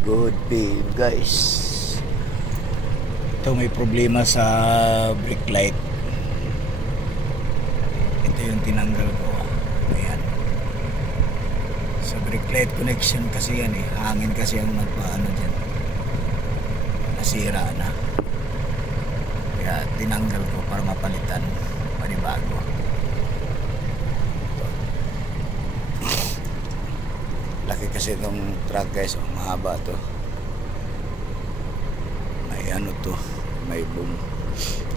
Good day guys. Ito may problema sa brake light. Ito yung tinanggal ko. Ayan. Sa brake light connection kasi yan eh. Hangin kasi ang nagpaano dyan. Nasira na. Kaya tinanggal ko para mapalitan. Panibago. Laki kasi itong truck guys, mahaba to. May ano to, may boom.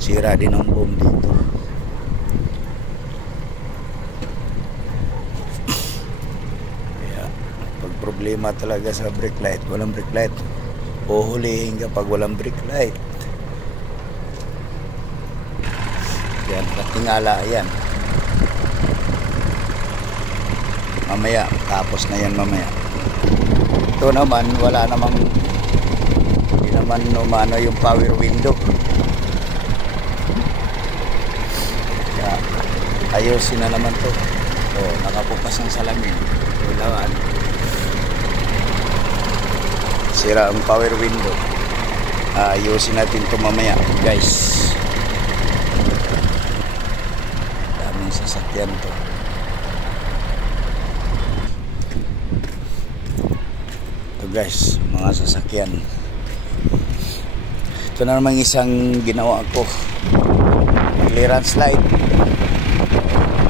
Sira din ang boom dito. Kaya pag problema talaga sa brake light, walang brake light, uhulihin ka pag walang brake light. Yan, katingala yan. Mamaya, tapos na yan mamaya. Ito naman, wala namang, hindi naman umano yung power window. Kaya, ayusin na naman to. So, nakabukas ang salamin. Kailangan. Sira ang power window. Ayusin natin to mamaya, guys. Daming sasakyan to. Guys, mga sasakyan. Ito na naman isang ginawa ko, clearance light.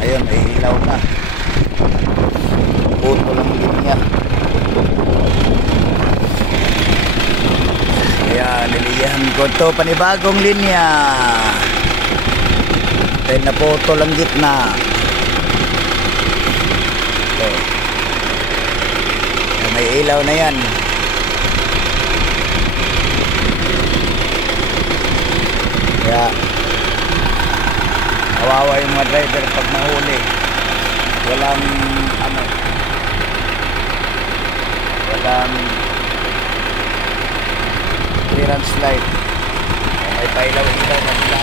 Ayun, ay ilaw na. Puto lang linya. Kaya niliyahan ko ito, panibagong linya. Dahil na puto lang gitna. Ito. May ilaw na yan. Kaya kawawa yung mga driver pag nahuli. Walang ano, walang clearance light. May pailaw-ilaw na sila.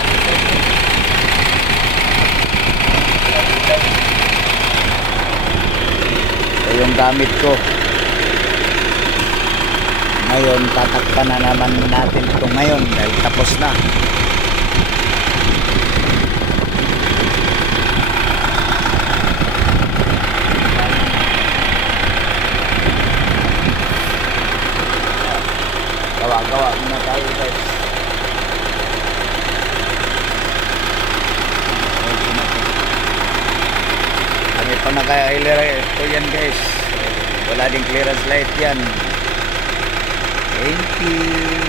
Ito yung gamit ko. Ngayon, tatakpan na naman natin ito ngayon dahil tapos na. Gawa-gawa muna tayo guys. Kami pa naka-hilera ito yan guys. Wala ding clearance light yan. Thank you.